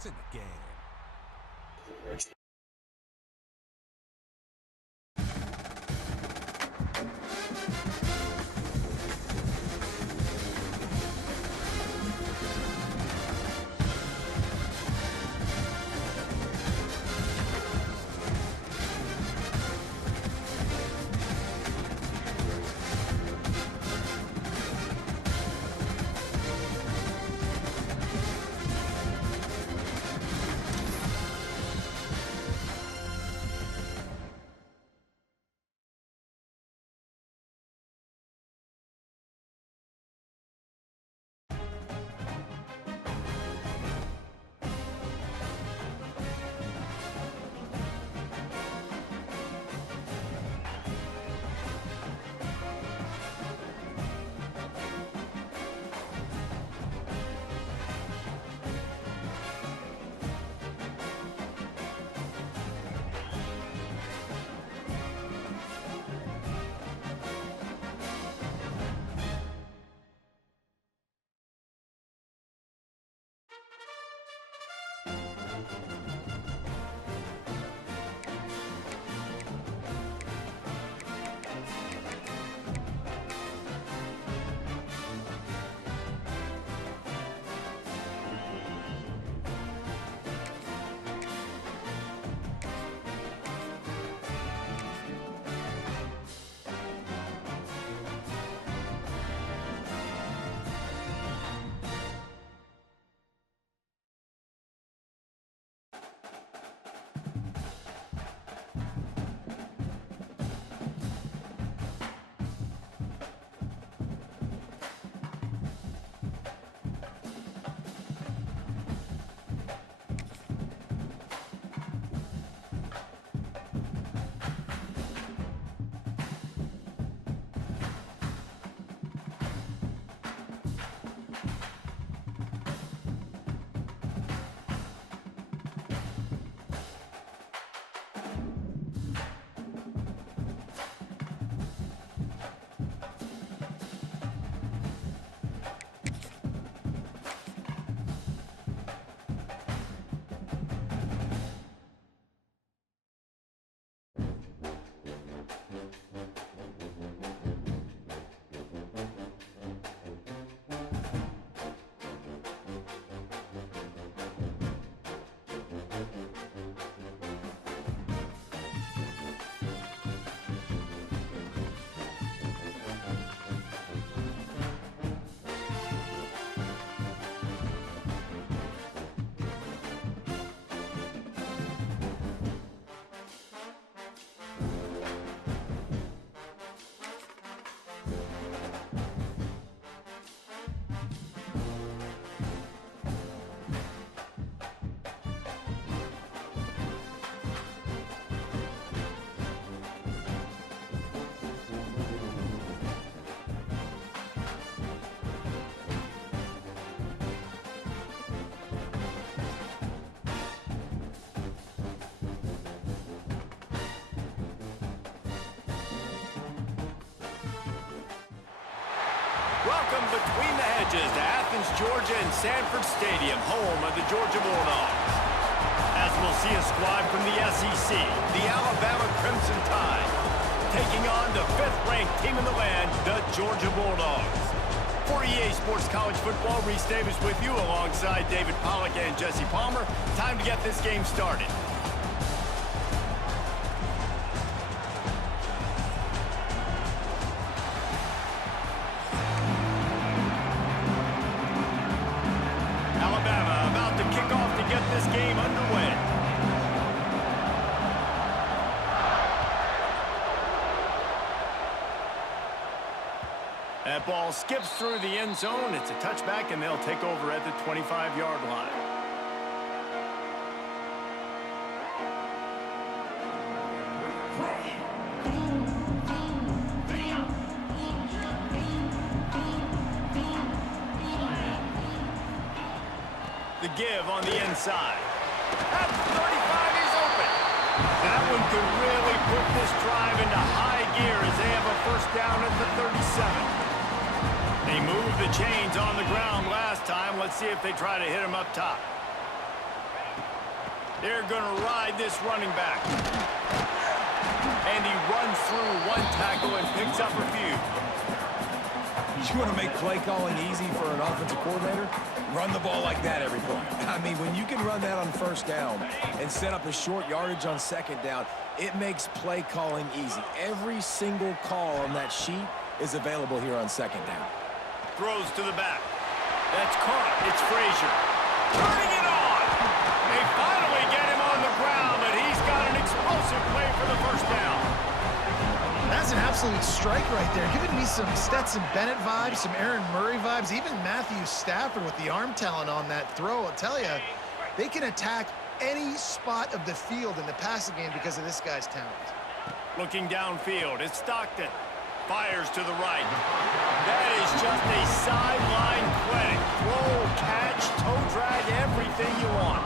points in the game. Welcome between the hedges to Athens, Georgia and Sanford Stadium, home of the Georgia Bulldogs. As we'll see a squad from the SEC, the Alabama Crimson Tide, taking on the 5th-ranked team in the land, the Georgia Bulldogs. For EA Sports College Football, Reese Davis with you alongside David Pollack and Jesse Palmer. Time to get this game started. Alabama about to kick off to get this game underway. That ball skips through the end zone. It's a touchback, and they'll take over at the 25-yard line. The give on the inside. At the 35, he's open. That one could really put this drive into high gear as they have a first down at the 37. They moved the chains on the ground last time. Let's see if they try to hit him up top. They're going to ride this running back. And he runs through one tackle and picks up a few. You want to make play calling easy for an offensive coordinator? Run the ball like that every play. I mean, when you can run that on first down and set up a short yardage on second down, it makes play calling easy. Every single call on that sheet is available here on second down. Throws to the back. That's caught. It's Frazier. Turning it on. They finally get him on the ground, but he's got an explosive play for the first down. That's an absolute strike right there. Giving me some Stetson Bennett vibes, some Aaron Murray vibes, even Matthew Stafford with the arm talent on that throw. I'll tell you, they can attack any spot of the field in the passing game because of this guy's talent. Looking downfield, it's Stockton. Fires to the right. That is just a sideline clinic. Throw, catch, toe drag, everything you want.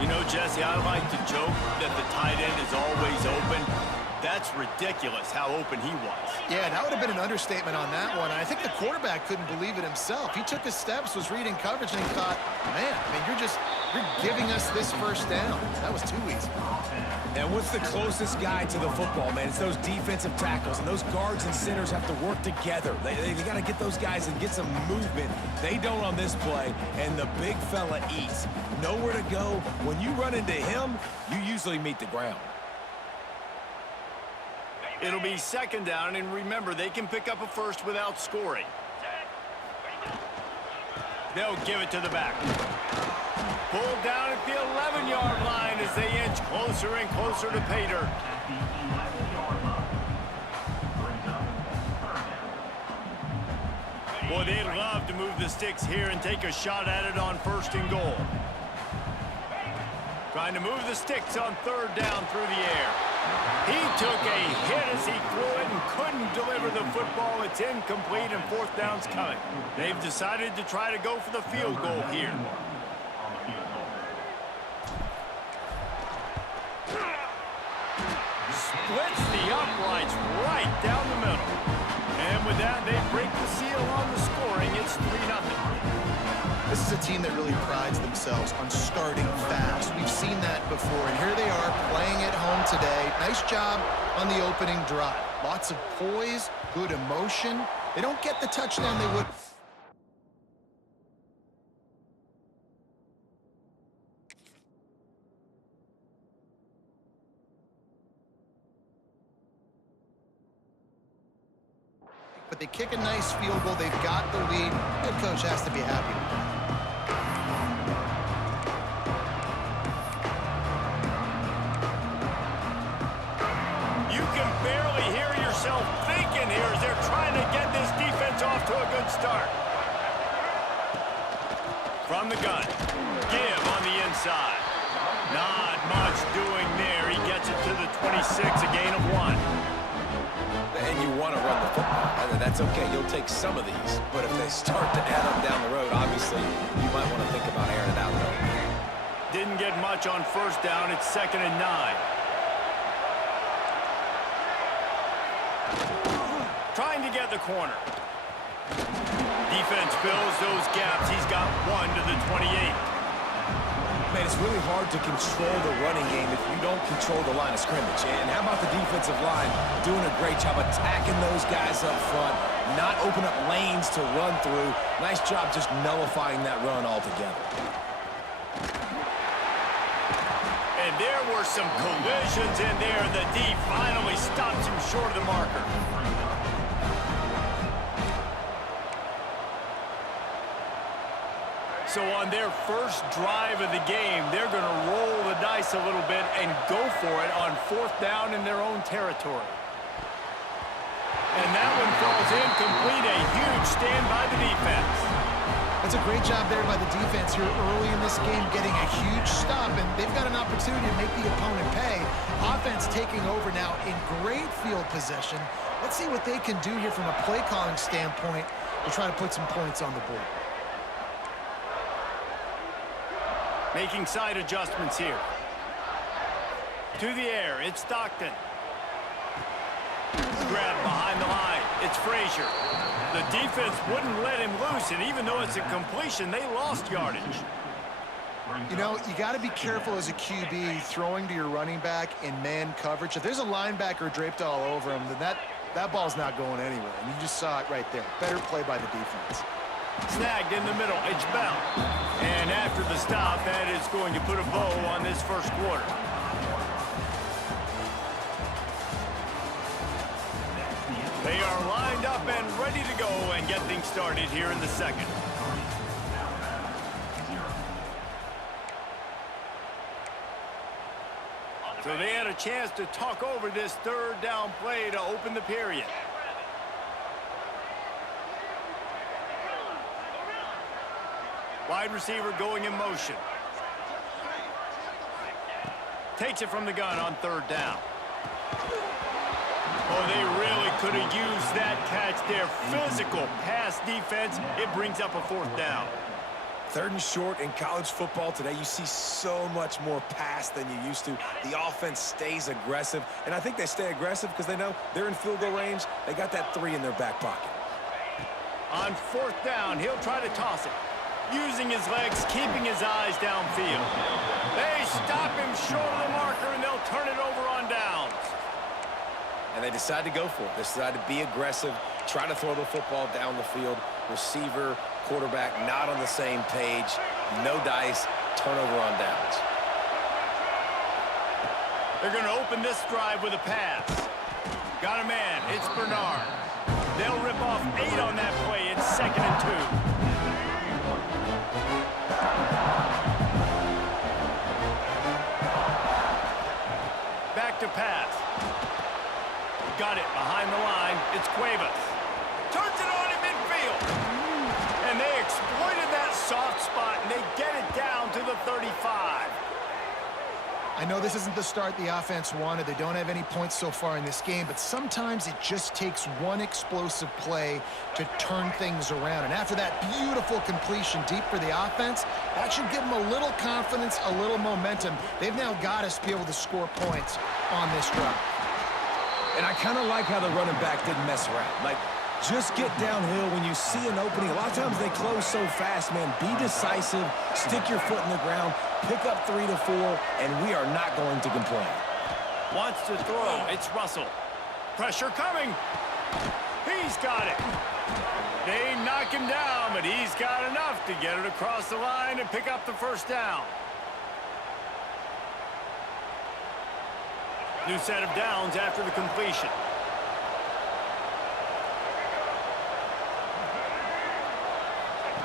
You know, Jesse, I like to joke that the tight end is always open. That's ridiculous how open he was. Yeah, that would have been an understatement on that one. I think the quarterback couldn't believe it himself. He took his steps, was reading coverage, and he thought, man, I mean, you're giving us this first down. That was too easy. And what's the closest guy to the football, man? It's those defensive tackles, and those guards and centers have to work together. They got to get those guys and get some movement. They don't on this play, and the big fella eats. Nowhere to go. When you run into him, you usually meet the ground. It'll be second down, and remember, they can pick up a first without scoring. They'll give it to the back. Pulled down at the 11-yard line as they inch closer and closer to pay dirt. Boy, they'd love to move the sticks here and take a shot at it on first and goal. Trying to move the sticks on third down through the air. He took a hit as he threw it and couldn't deliver the football. It's incomplete and fourth down's coming. They've decided to try to go for the field goal here. Splits the uprights right down the middle. And with that, they break the seal on the scoring. It's 3-0. This is a team that really prides themselves on starting fast. We've seen that before, and here they are playing at home today. Nice job on the opening drive. Lots of poise, good emotion. They don't get the touchdown they would. But they kick a nice field goal. They've got the lead. Head coach has to be happy with that. You can barely hear yourself thinking here as they're trying to get this defense off to a good start. From the gun, give on the inside. Not much doing there. He gets it to the 26, a gain of 1. And you want to run the football. That's okay. You'll take some of these. But if they start to add up down the road, obviously, you might want to think about airing it out a little bit. Didn't get much on first down. It's 2nd and 9. Trying to get the corner. Defense fills those gaps. He's got 1 to the 28. Man, it's really hard to control the running game if you don't control the line of scrimmage. And how about the defensive line doing a great job attacking those guys up front, not open up lanes to run through. Nice job just nullifying that run altogether. And there were some collisions in there. The D finally stops him short of the marker. So on their first drive of the game, they're going to roll the dice a little bit and go for it on 4th down in their own territory. And that one falls incomplete. A huge stand by the defense. That's a great job there by the defense here early in this game, getting a huge stop, and they've got an opportunity to make the opponent pay. Offense taking over now in great field possession. Let's see what they can do here from a play-calling standpoint to try to put some points on the board. Making side adjustments here. To the air, it's Stockton. Grab behind the line, it's Frazier. The defense wouldn't let him loose, and even though it's a completion, they lost yardage. You know, you got to be careful as a QB throwing to your running back in man coverage. If there's a linebacker draped all over him, then that ball's not going anywhere. And you just saw it right there. Better play by the defense. Snagged in the middle. It's Bell. And after the stop, that is going to put a bow on this first quarter. They are lined up and ready to go and get things started here in the second. So they had a chance to talk over this third down play to open the period. Wide receiver going in motion. Takes it from the gun on third down. Oh, they really could have used that catch there. Physical pass defense. It brings up a fourth down. 3rd and short in college football today. You see so much more pass than you used to. The offense stays aggressive, and I think they stay aggressive because they know they're in field goal range. They got that 3 in their back pocket. On 4th down, he'll try to toss it. Using his legs, keeping his eyes downfield. They stop him short of the marker, and they'll turn it over on downs. And they decide to go for it. They decide to be aggressive, try to throw the football down the field. Receiver, quarterback, not on the same page. No dice, turnover on downs. They're going to open this drive with a pass. Got a man. It's Bernard. They'll rip off 8 on that play. It's 2nd and 2. Back to pass. Got it behind the line. It's Cuevas. Turns it on in midfield. And they exploited that soft spot, and they get it down to the 35. I know this isn't the start the offense wanted. They don't have any points so far in this game, but sometimes it just takes one explosive play to turn things around. And after that beautiful completion deep for the offense, that should give them a little confidence, a little momentum. They've now got us to be able to score points on this drive. And I kind of like how the running back didn't mess around. Like, just get downhill when you see an opening. A lot of times they close so fast, man. Be decisive, stick your foot in the ground, pick up 3 to 4, and we are not going to complain. Wants to throw. It's Russell. Pressure coming. He's got it. They knock him down, but he's got enough to get it across the line and pick up the first down. New set of downs after the completion.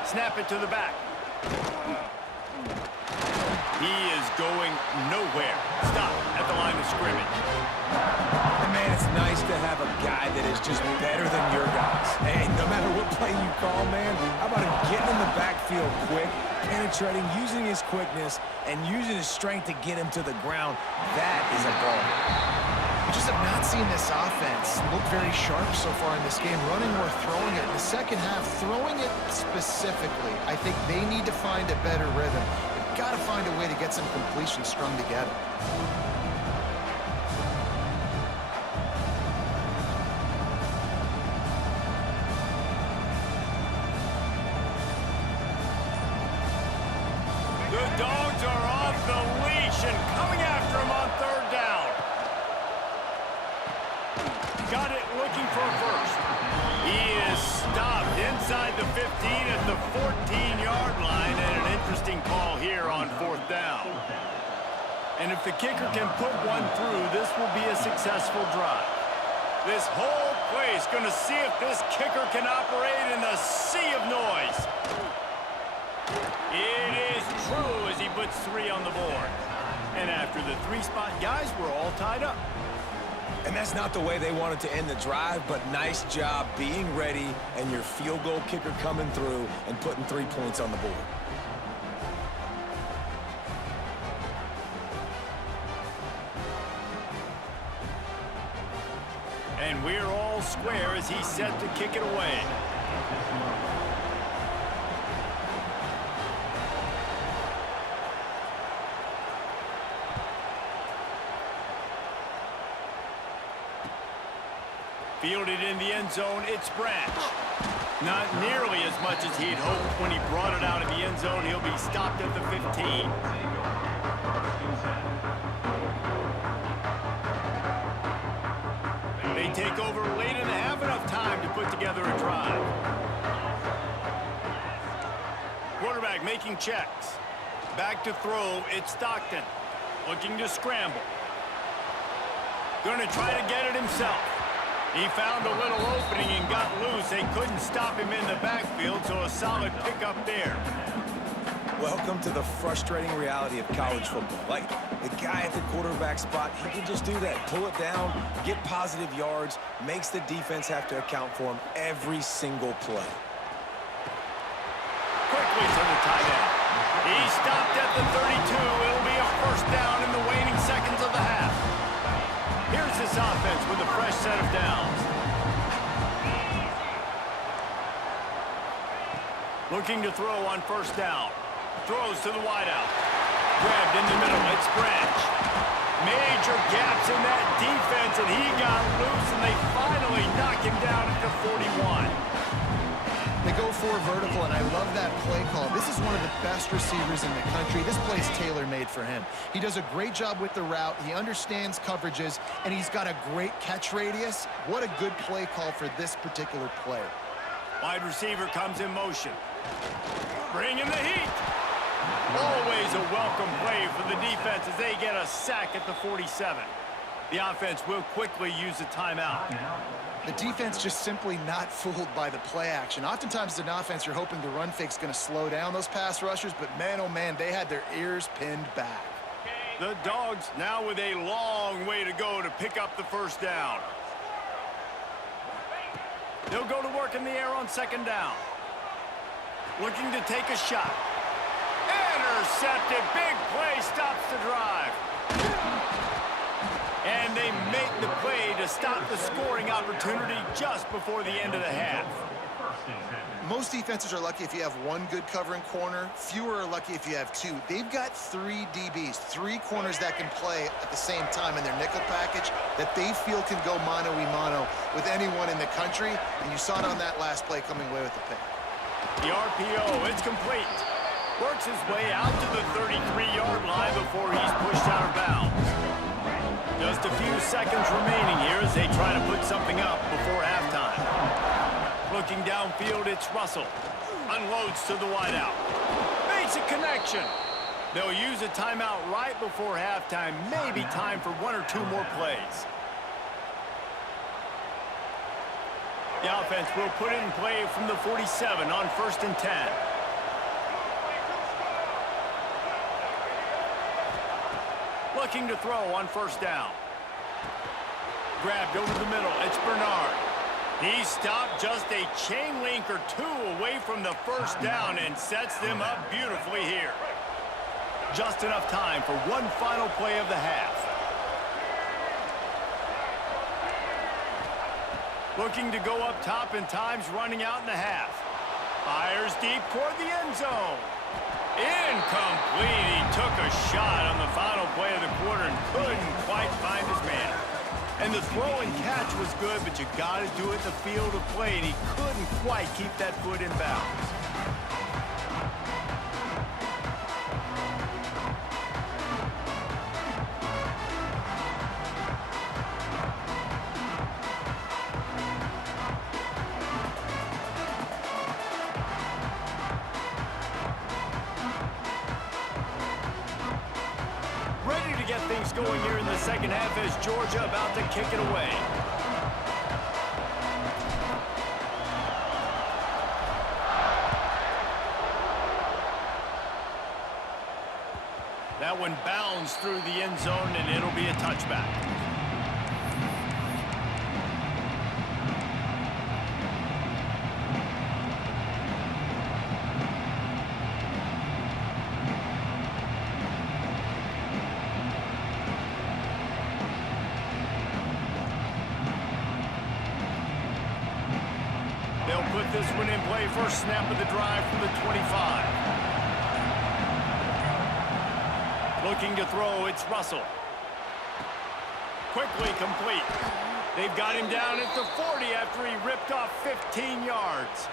Snap it to the back. He is going nowhere. Stop at the line of scrimmage. And man, it's nice to have a guy that is just better than your guys. Hey, no matter what play you call, man, how about him getting in the backfield quick, penetrating, using his quickness, and using his strength to get him to the ground. That is a ball. We just have not seen this offense look very sharp so far in this game, running or throwing it. In the second half, throwing it specifically, I think they need to find a better rhythm. They've got to find a way to get some completions strung together. The Dogs are off the leash and coming after him on third down. Got it looking for a first. He is stopped inside the 15 at the 14-yard line, and an interesting call here on fourth down. And if the kicker can put one through, this will be a successful drive. This whole place going to see if this kicker can operate in the sea of noise. It is true as he puts 3 on the board. And after the 3-spot guys, we're all tied up. And that's not the way they wanted to end the drive, but nice job being ready and your field goal kicker coming through and putting 3 points on the board. And we're all square as he's set to kick it away. Fielded in the end zone, it's Branch. Not nearly as much as he'd hoped when he brought it out of the end zone. He'll be stopped at the 15. They take over late and have enough time to put together a drive. Quarterback making checks. Back to throw, it's Stockton. Looking to scramble. Going to try to get it himself. He found a little opening and got loose. They couldn't stop him in the backfield, so a solid pickup there. Welcome to the frustrating reality of college football. Like, the guy at the quarterback spot, he can just do that. Pull it down, get positive yards, makes the defense have to account for him every single play. Quickly to the tight end. He stopped at the 32. It'll be a first down in the waning seconds of the half. Here's this offense with a fresh set of downs. Looking to throw on first down. Throws to the wideout. Grabbed in the middle. It's Branch. Major gaps in that defense, and he got loose, and they finally knock him down at the 41. They go for vertical, and I love that play call. This is one of the best receivers in the country. This play is tailor-made for him. He does a great job with the route. He understands coverages, and he's got a great catch radius. What a good play call for this particular play. Wide receiver comes in motion. Bringing the heat. Always a welcome play for the defense as they get a sack at the 47. The offense will quickly use a timeout. The defense just simply not fooled by the play action. Oftentimes as an offense, you're hoping the run fake's going to slow down those pass rushers, but man, oh man, they had their ears pinned back. The Dogs now with a long way to go to pick up the first down. They'll go to work in the air on second down. Looking to take a shot. Intercepted. Big play stops the drive. And they make the play to stop the scoring opportunity just before the end of the half. Most defenses are lucky if you have one good covering corner. Fewer are lucky if you have two. They've got three DBs, three corners that can play at the same time in their nickel package that they feel can go mano-a-mano with anyone in the country. And you saw it on that last play coming away with the pick. The RPO, it's complete. Works his way out to the 33-yard line before he's pushed out of bounds. Just a few seconds remaining here as they try to put something up before halftime. Looking downfield, it's Russell. Unloads to the wideout. Makes a connection. They'll use a timeout right before halftime. Maybe time for one or two more plays. The offense will put it in play from the 47 on 1st and 10. Looking to throw on first down. Grabbed over the middle. It's Bernard. He stopped just a chain link or two away from the first down and sets them up beautifully here. Just enough time for one final play of the half. Looking to go up top, and time's running out in the half. Fires deep toward the end zone. Incomplete. He took a shot on the final play of the quarter and couldn't quite find his man. And the throw and catch was good, but you got to do it in the field of play, and he couldn't quite keep that foot in bounds. Get things going here in the second half as Georgia about to kick it away. That one bounds through the end zone, and it'll be a touchback. They'll put this one in play. First snap of the drive from the 25. Looking to throw, it's Russell. Quickly complete. They've got him down at the 40 after he ripped off 15 yards.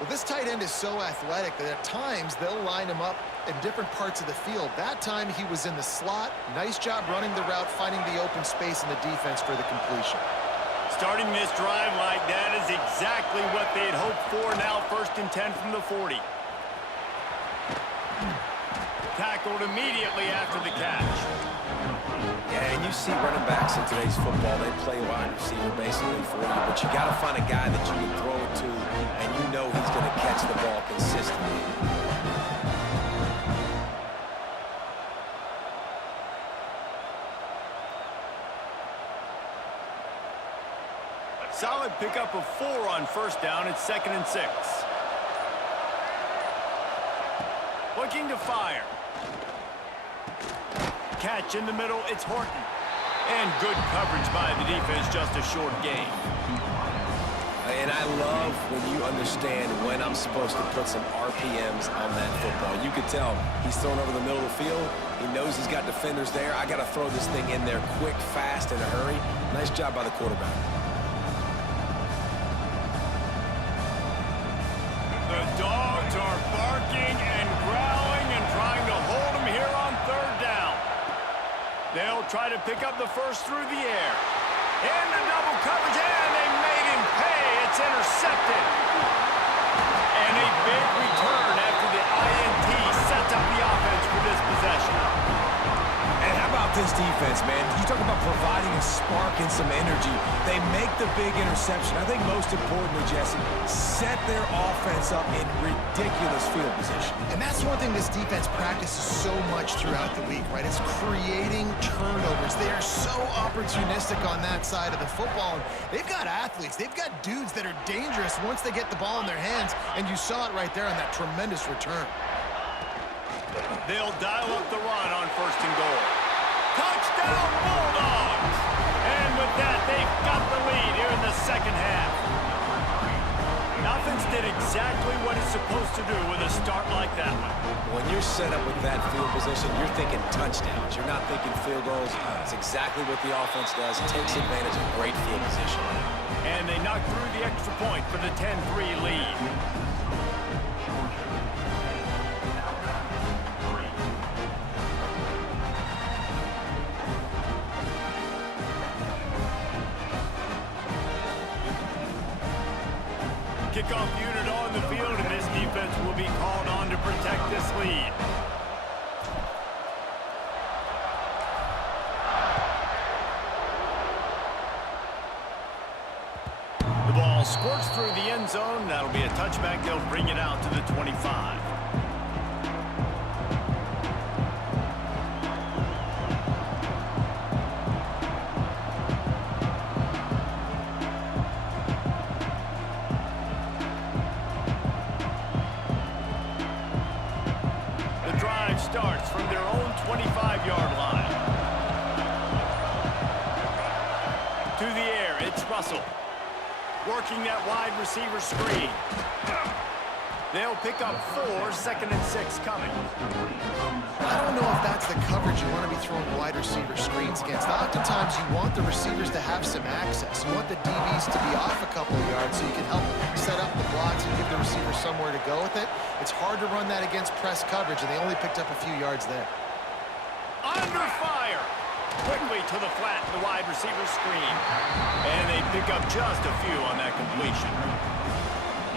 Well, this tight end is so athletic that at times they'll line him up in different parts of the field. That time he was in the slot. Nice job running the route, finding the open space in the defense for the completion. Starting this drive like that is exactly what they'd hoped for. Now 1st and 10 from the 40. Tackled immediately after the catch. Yeah, and you see running backs in today's football, they play wide receiver basically for you, but you got to find a guy that you can throw it to, and you know he's going to catch the ball consistently. Solid pickup of 4 on 1st down. It's 2nd and 6. Looking to fire. Catch in the middle. It's Horton. And good coverage by the defense. Just a short gain. And I love when you understand when I'm supposed to put some RPMs on that football. You could tell he's thrown over the middle of the field. He knows he's got defenders there. I got to throw this thing in there quick, fast, in a hurry. Nice job by the quarterback. The dogs are barking and growling and trying to hold him here on 3rd down. They'll try to pick up the first through the air. In the double coverage, and they made him pay. It's intercepted. And a big return after the INT sets up the offense for this possession. And how about this defense, man? You talk about providing a spark and some energy. They make the big interception. I think most importantly, Jesse, set their offense up in ridiculous field position. And that's one thing this defense practices so much throughout the week, right? It's creating turnovers. They are so opportunistic on that side of the football. And they've got athletes. They've got dudes that are dangerous once they get the ball in their hands. And you saw it right there on that tremendous return. They'll dial up the run on 1st and goal. Touchdown, Bulldogs! And with that, they've got the lead here in the 2nd half. Offense did exactly what it's supposed to do with a start like that one. When you're set up with that field position, you're thinking touchdowns. You're not thinking field goals. It's exactly what the offense does. It takes advantage of great field position. And they knock through the extra point for the 10-3 lead. Kickoff unit on the field, and this defense will be called on to protect this lead. The ball squirts through the end zone. That'll be a touchback. They'll bring it out to the 25. Starts from their own 25-yard line. To the air, it's Russell. Working that wide receiver screen. They'll pick up 4, 2nd and 6 coming. I don't know if that's the coverage you want to be throwing wide receiver screens against. Oftentimes you want the receivers to have some access. You want the DBs to be off a couple of yards so you can help set up the blocks and give the receiver somewhere to go with it. It's hard to run that against press coverage, and they only picked up a few yards there. Under fire. Quickly to the flat, the wide receiver screen. And they pick up just a few on that completion.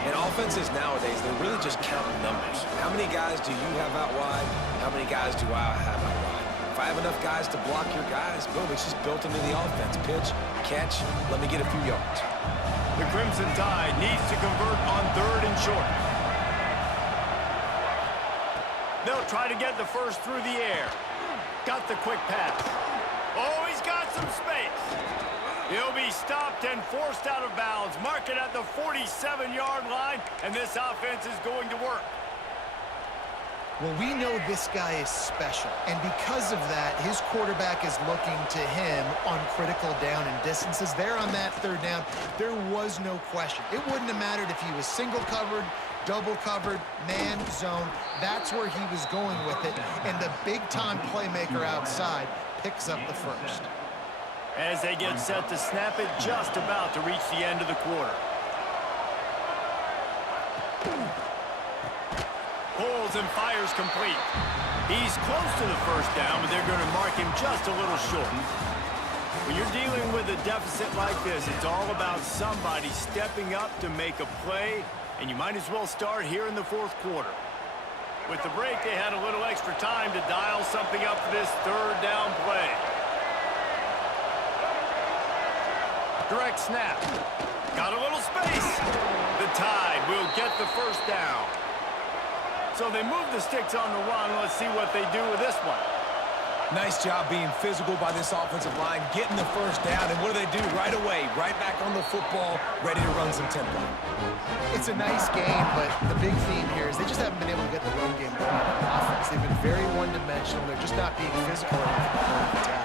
And offenses nowadays, they're really just counting numbers. How many guys do you have out wide? How many guys do I have out wide? If I have enough guys to block your guys, boom, it's just built into the offense. Pitch, catch, let me get a few yards. The Crimson Tide needs to convert on 3rd and short. They'll try to get the first through the air. Got the quick pass. Oh, he's got some space. He'll be stopped and forced out of bounds. Mark it at the 47-yard line, and this offense is going to work. Well, we know this guy is special, and because of that, his quarterback is looking to him on critical down and distances. There on that 3rd down, there was no question. It wouldn't have mattered if he was single covered, double covered, man, zone. That's where he was going with it, and the big-time playmaker outside picks up the first. As they get set to snap it, just about to reach the end of the quarter. Pulls and fires complete. He's close to the first down, but they're going to mark him just a little short. When you're dealing with a deficit like this, it's all about somebody stepping up to make a play, and you might as well start here in the fourth quarter. With the break, they had a little extra time to dial something up for this third down play. Direct snap. Got a little space. The Tide will get the first down. So they move the sticks on the run. Let's see what they do with this one. Nice job being physical by this offensive line, getting the first down, and what do they do right away? Right back on the football, ready to run some tempo. It's a nice game, but the big theme here is they just haven't been able to get the run game going on offense. They've been very one-dimensional. They're just not being physical enough to attack.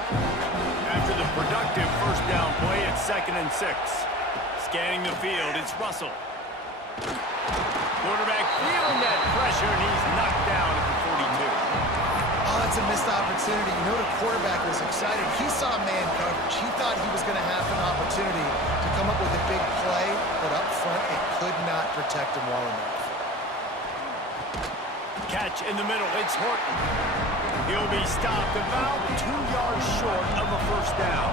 After the productive first down play, it's 2nd and 6. Scanning the field, it's Russell. Quarterback feeling that pressure, and he's knocked down at the 42. Oh, that's a missed opportunity. You know, the quarterback was excited. He saw man coverage. He thought he was going to have an opportunity to come up with a big play, but up front, they could not protect him well enough. Catch in the middle, it's Horton. He'll be stopped about 2 yards short of a first down.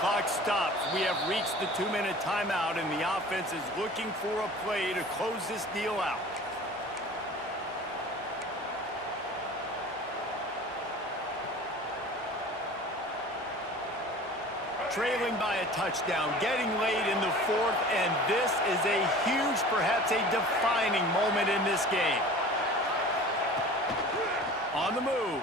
Clock stops. We have reached the 2-minute timeout, and the offense is looking for a play to close this deal out. Trailing by a touchdown, getting late in the fourth, and this is a huge, perhaps a defining moment in this game. On the move.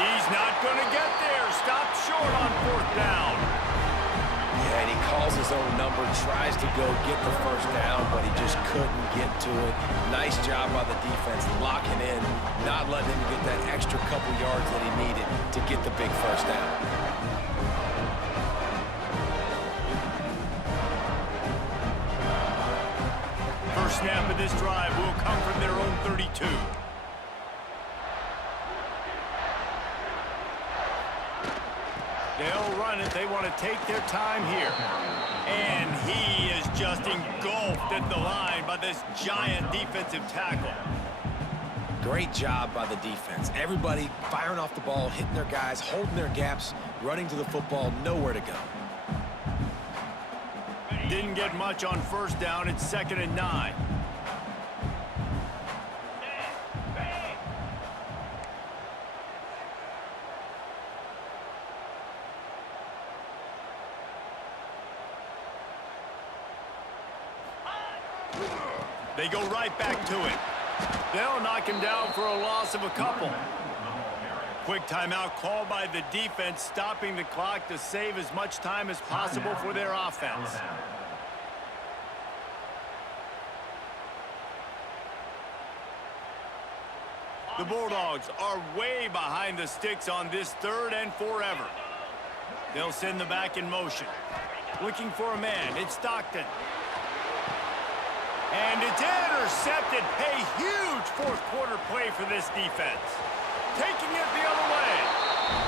He's not going to get there. Stopped short on 4th down. Yeah, and he calls his own number, tries to go get the first down, but he just couldn't get to it. Nice job by the defense locking in, not letting him get that extra couple yards that he needed to get the big first down. First snap of this drive will come from their own 32. They'll run it. They want to take their time here. And he is just engulfed at the line by this giant defensive tackle. Great job by the defense. Everybody firing off the ball, hitting their guys, holding their gaps, running to the football, nowhere to go. Didn't get much on first down. It's 2nd and 9. They go right back to it. They'll knock him down for a loss of a couple. Quick timeout called by the defense, stopping the clock to save as much time as possible for their offense. The Bulldogs are way behind the sticks on this 3rd and forever. They'll send the back in motion. Looking for a man. It's Stockton. And it's intercepted. A huge fourth quarter play for this defense. Taking it the other way.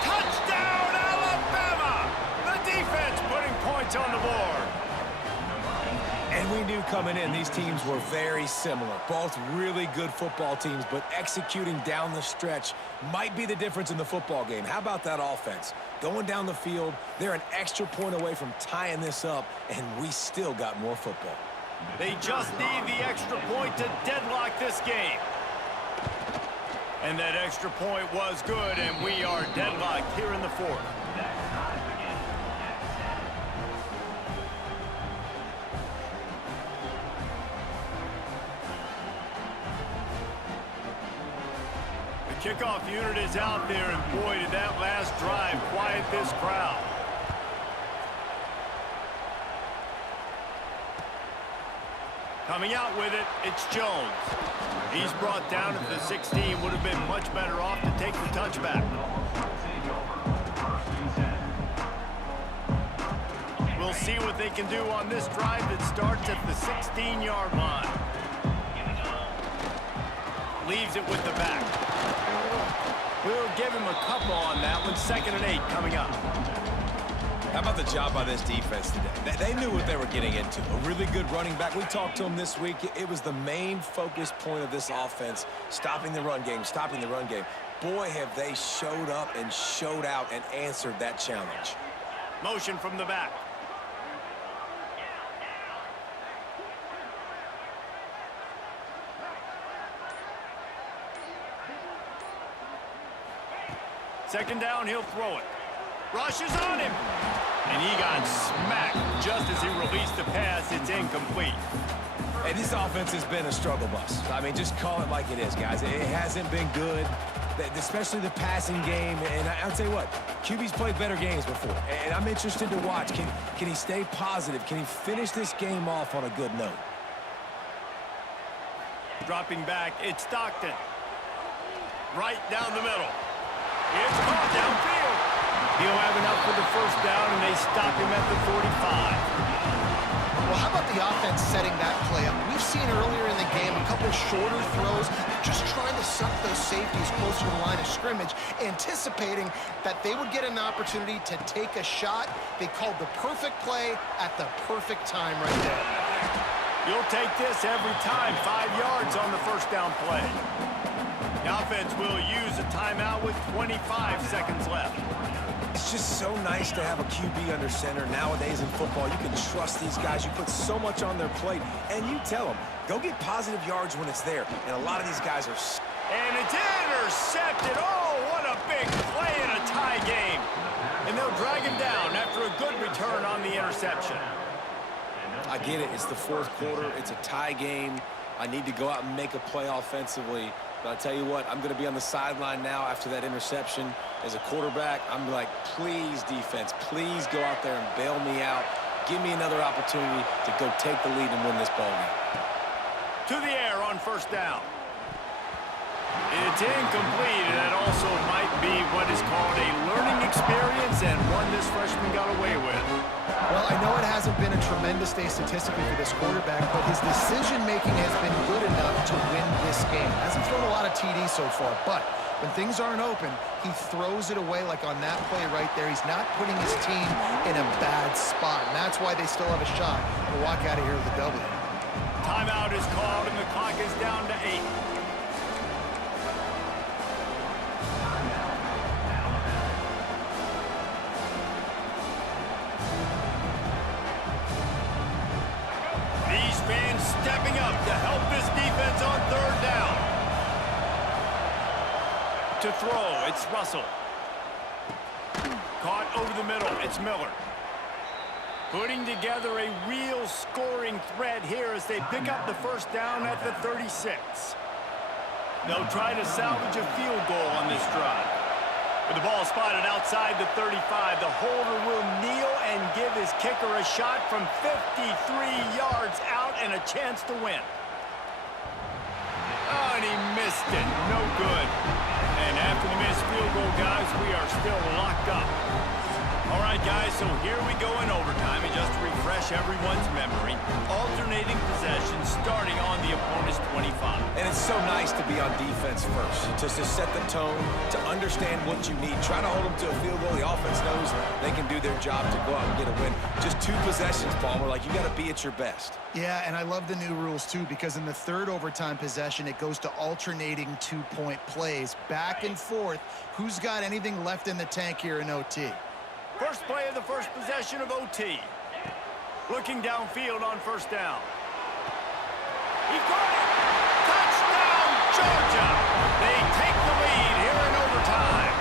Touchdown, Alabama! The defense putting points on the board. And we knew coming in these teams were very similar. Both really good football teams, but executing down the stretch might be the difference in the football game. How about that offense? Going down the field, they're an extra point away from tying this up, and we still got more football. They just need the extra point to deadlock this game. And that extra point was good, and we are deadlocked here in the fourth. The kickoff unit is out there, and boy, did that last drive quiet this crowd. Coming out with it, it's Jones. He's brought down at the 16. Would have been much better off to take the touchback. We'll see what they can do on this drive that starts at the 16-yard line. leaves it with the back. We'll give him a couple on that one. 2nd and 8 coming up. How about the job by this defense today? They knew what they were getting into. A really good running back. We talked to him this week. It was the main focus point of this offense, stopping the run game, stopping the run game. Boy, have they showed up and showed out and answered that challenge. Motion from the back. Second down, he'll throw it. Rushes on him. And he got smacked just as he released the pass. It's incomplete. Hey, this offense has been a struggle bus. I mean, just call it like it is, guys. It hasn't been good, especially the passing game. And I'll tell you what, QB's played better games before. And I'm interested to watch. Can he stay positive? Can he finish this game off on a good note? Dropping back, it's Stockton. Right down the middle. It's caught downfield. He'll have enough for the first down, and they stop him at the 45. Well, how about the offense setting that play up? We've seen earlier in the game a couple shorter throws, just trying to suck those safeties closer to the line of scrimmage, anticipating that they would get an opportunity to take a shot. They called the perfect play at the perfect time right there. You'll take this every time. 5 yards on the first down play. The offense will use a timeout with 25 seconds left. It's just so nice to have a QB under center. Nowadays in football, you can trust these guys. You put so much on their plate, and you tell them, go get positive yards when it's there. And a lot of these guys are... And it's intercepted. Oh, what a big play in a tie game. And they'll drag him down after a good return on the interception. I get it. It's the 4th quarter. It's a tie game. I need to go out and make a play offensively. But I'll tell you what, I'm going to be on the sideline now after that interception. As a quarterback, I'm like, please, defense, please go out there and bail me out. Give me another opportunity to go take the lead and win this ball game. To the air on first down. It's incomplete, and that also might be what is called a learning experience and one this freshman got away with. Well, I know it hasn't been a tremendous day statistically for this quarterback, but his decision-making has been good enough to win this game. Hasn't thrown a lot of TDs so far, but when things aren't open, he throws it away like on that play right there. He's not putting his team in a bad spot, and that's why they still have a shot to walk out of here with a W. Timeout is called, and the clock is down to 8. Fans stepping up to help this defense on 3rd down. To throw, it's Russell. Caught over the middle, it's Miller. Putting together a real scoring threat here as they pick up the first down at the 36. They'll try to salvage a field goal on this drive. With the ball spotted outside the 35, the holder will kneel and give his kicker a shot from 53 yards out and a chance to win. Oh, and he missed it. No good. And after the missed field goal, guys, we are still locked up. All right, guys, so here we go in overtime. And just to refresh everyone's memory, alternating possession starting on the opponent's 25. And it's so nice to be on defense first, just to set the tone, to understand what you need. Try to hold them to a field goal. The offense knows they can do their job to go out and get a win. Just 2 possessions, Palmer. Like, you got to be at your best. Yeah, and I love the new rules, too, because in the 3rd overtime possession, it goes to alternating 2-point plays. Back and forth. Who's got anything left in the tank here in OT? First play of the first possession of OT. Looking downfield on first down. He caught it! Touchdown, Georgia! They take the lead here in overtime.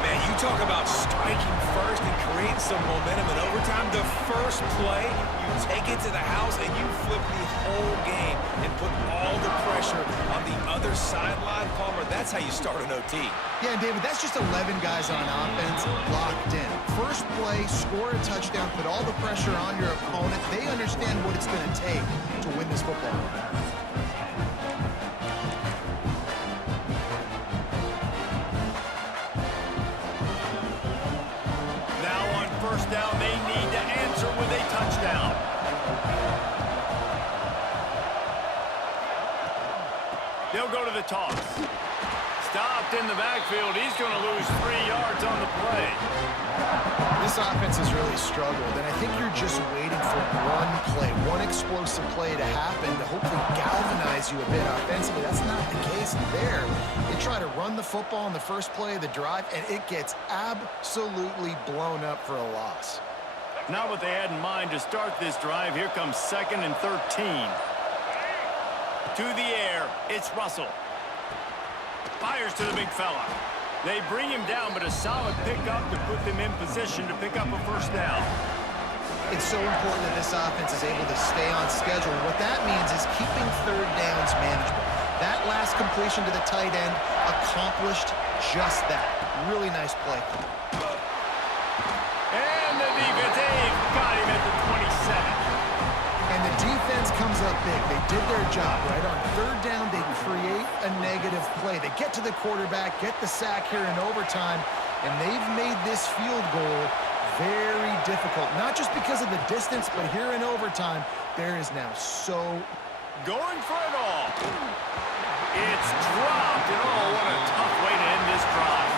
Man, you talk about striking first and creating some momentum in overtime. The first play, you take it to the house and you flip the whole game and put all the pressure on the other sideline. Palmer, that's how you start an OT. Yeah, David, that's just 11 guys on offense locked in. First play, score a touchdown, put all the pressure on your opponent. They understand what it's going to take to win this football game. First down, they need to answer with a touchdown. They'll go to the toss. Stopped in the backfield. He's going to lose 3 yards on the play. This offense has really struggled, and I think you're just waiting for one play, one explosive play to happen to hopefully galvanize you a bit offensively. That's not the case there. They try to run the football in the first play of the drive, and it gets absolutely blown up for a loss. Not what they had in mind to start this drive. Here comes 2nd and 13. To the air, it's Russell. Fires to the big fella. They bring him down, but a solid pickup to put them in position to pick up a first down. It's so important that this offense is able to stay on schedule. What that means is keeping third downs manageable. That last completion to the tight end accomplished just that. Really nice play. And the defense got him at the 27. And the defense comes up big. They did their job, right? On third down, they create a negative play. They get to the quarterback, get the sack here in overtime, and they've made this field goal very difficult. Not just because of the distance, but here in overtime, there is now so... Going for it all. It's dropped, and oh, what a tough way to end this drive.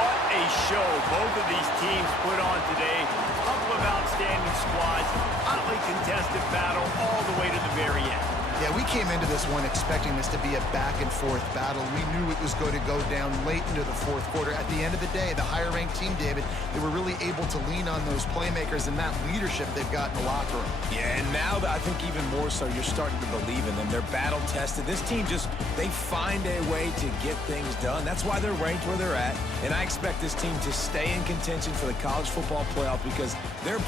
What a show both of these teams put on today. Couple of outstanding squads, hotly contested battle all the way to the very end. Yeah, we came into this one expecting this to be a back-and-forth battle. We knew it was going to go down late into the fourth quarter. At the end of the day, the higher-ranked team, David, they were really able to lean on those playmakers and that leadership they've got in the locker room. Yeah, and now I think even more so, you're starting to believe in them. They're battle-tested. This team they find a way to get things done. That's why they're ranked where they're at. And I expect this team to stay in contention for the college football playoff because they're